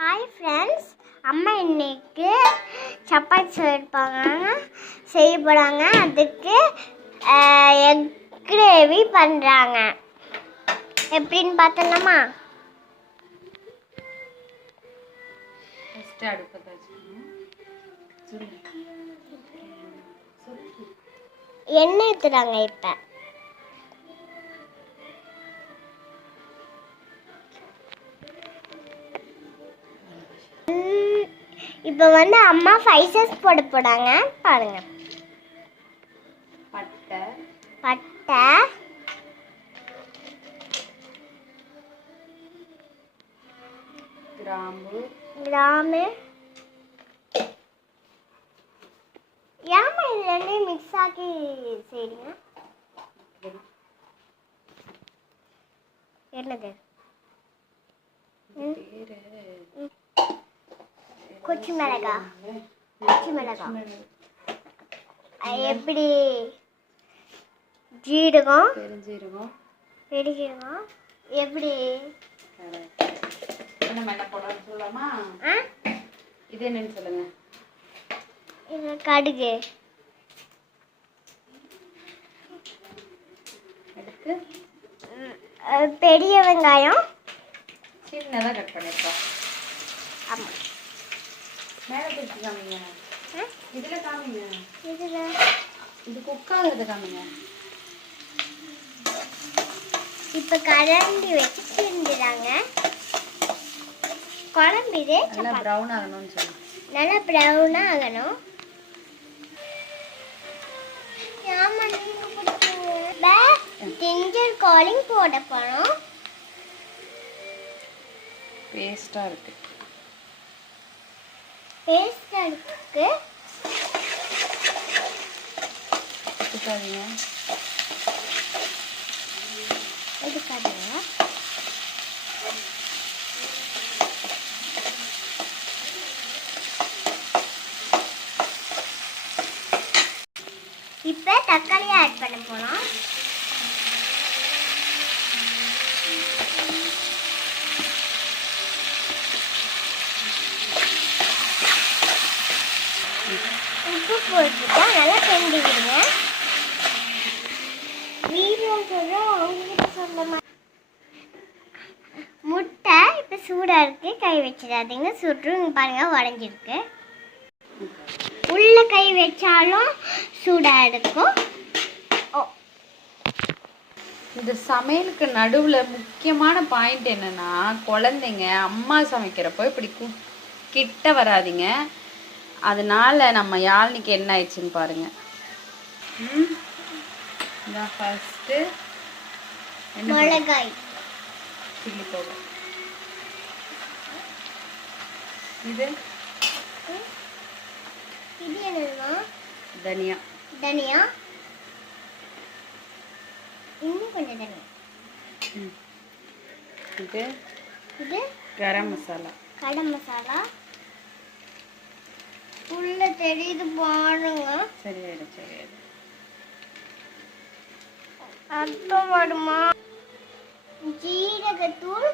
Hi friends, அம்மா இன்னைக்கு சப்பாத்தி செய்ய போகிறாங்க. அதுக்கு எக் கிரேவி பண்ணுறாங்க. எப்படின்னு பார்த்தலாமா? எண்ணெய் ஊற்றுறாங்க. இப்போ அம்மா ஸ்பைசஸ் போட போறாங்க. பாருங்க. பட்டை, கிராம்பு, ஏமா இது ரெண்டையும் மிக்ஸ் ஆக்கி செய்றீங்க? என்னது? கொச்சி மிளகா. எப்படி? ஜீரகம், பெருஞ்சீரகம். எப்படி? இது என்னன்னு சொல்லுங்க. இது கடுகு. அடுத்து பெரிய வெங்காயம் சின்னதாக கட் பண்ணிருக்கோம். ஆமாம். மேலே பிடிச்சி காமிங்க. இதில் காமிங்க. இது குக்காகிறத காமிங்க. இப்போ கரண்டி வச்சுருந்துறாங்க. குழம்பு இது நல்லா ப்ரௌன் ஆகணும்னு சொல்லி. நல்லா ப்ரௌனாக ஆகணும். ஜிஞ்சர் கார்லிக் போட போகிறோம். பேஸ்ட்டாக இருக்கு. எடுக்காதீங்க. இப்போ தக்காளி ஆட் பண்ண போறோம். உப்பு போட்டுட்டா நல்லா கிண்டி விடுங்க. வீடியோ சொல்ல முட்டை இப்போ சூடாக இருக்கு. கை வச்சிடாதீங்க, சுற்றும். பாருங்க, உடஞ்சிருக்கு. உள்ள கை வச்சாலும் சூடாக இருக்கும். இந்த சமையலுக்கு நடுவில் முக்கியமான பாயிண்ட் என்னன்னா, குழந்தைங்க அம்மா சமைக்கிறப்போ இப்படி கிட்ட வராதிங்க. அதனால நம்ம யாழ்னிக்கு என்ன ஆயிடுச்சுன்னு பாருங்க. ஃபர்ஸ்ட் மிளகாய், சில்லி பவுடர். இது என்னன்னா தனியா. இன்னும் கொஞ்சம் தனியா. இது கரம் மசாலா. உள்ள தெரியுது பாருங்க. சரியாயிடும். அர்த்தம் வருமா? ஜீரகத்தூள்